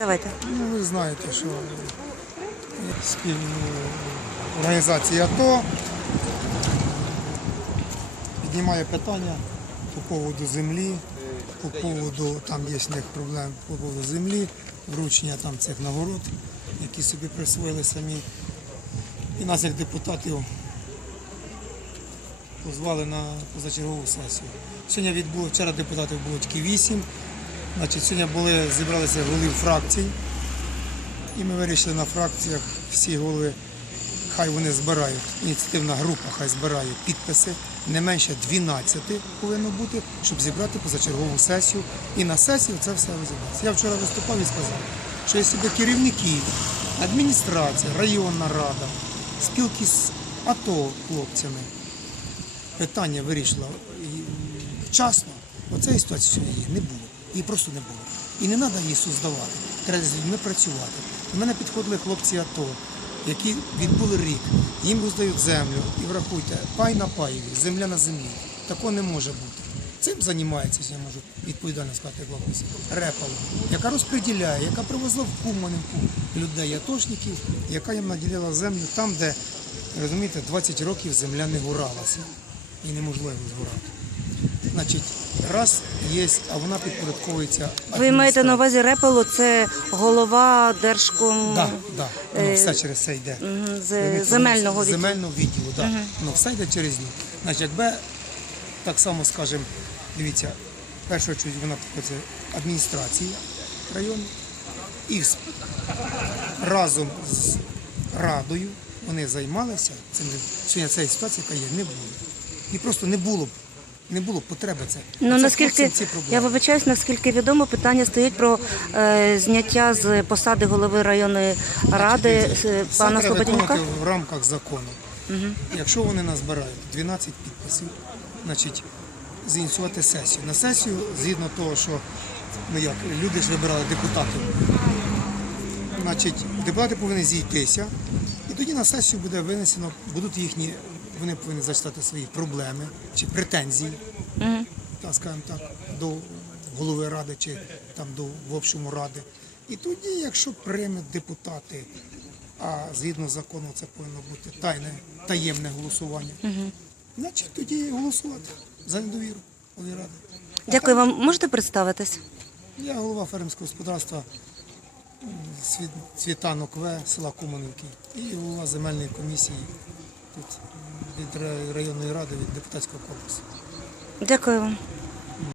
Давайте. Ну, ви знаєте, що спів... організація АТО піднімає питання по поводу землі, по поводу, там є них проблем по поводу землі, вручення там цих нагород, які собі присвоїли самі. І нас як депутатів позвали на позачергову сесію. Сьогодні відбуло, вчора депутатів було тільки вісім. Значить, сьогодні були, зібралися голів фракцій. І ми вирішили на фракціях всі голови, хай вони збирають, ініціативна група хай збирає підписи, не менше 12 повинно бути, щоб зібрати позачергову сесію. І на сесію це все розібратися. Я вчора виступав і сказав, що якщо керівники, адміністрація, районна рада, спілки з АТО хлопцями питання вирішила вчасно, оцеї ситуації не було. Її просто не було. І не треба її создавати. Треба з людьми працювати. До мене підходили хлопці АТО, які відбули рік, їм роздають землю. І врахуйте, пай на паєві, земля на землі. Такого не може бути. Цим займається, я можу відповідально сказати, хлопець, Репало, яка розподіляє, яка привозила в Куманівку людей, атошників, яка їм наділила землю там, де, розумієте, 20 років земля не горалася і неможливо згорати. Значить, раз є, а вона підпорядковується. Ви маєте на увазі Репело, це голова Держком Да, да. Воно все через це йде. з земельного відділу. земельного відділу, да. Ну, все йде через них. Значить, якби так само скажемо, дивіться, першу чуть вона це адміністрації району і разом з радою вони займалися цим. Сьогодні цієї ситуації, яка є, не було. І просто не було б. Не було потреби це. Ну Це наскільки я вибачаюсь, наскільки відомо, питання стоїть про е, зняття з посади голови районної ради е, пана виконувати в рамках закону. Якщо вони назбирають 12 підписів, значить зініціювати сесію. На сесію, згідно того, що ну як, люди ж вибирали депутатів, значить, депутати повинні зійтися, і тоді на сесію буде винесено, будуть їхні, вони повинні зачитати свої проблеми чи претензії, так скажімо так, до голови ради чи там до в общому ради. І тоді, якщо приймуть депутати, а згідно закону це повинно бути тайне, таємне голосування, значить тоді голосувати за недовіру голові ради. Дякую вам. Можете представитись? Я голова фермерського господарства м, Світ- Цвітанок В села Куманівки і голова земельної комісії тут від районної ради від депутатського корпусу. Дякую вам.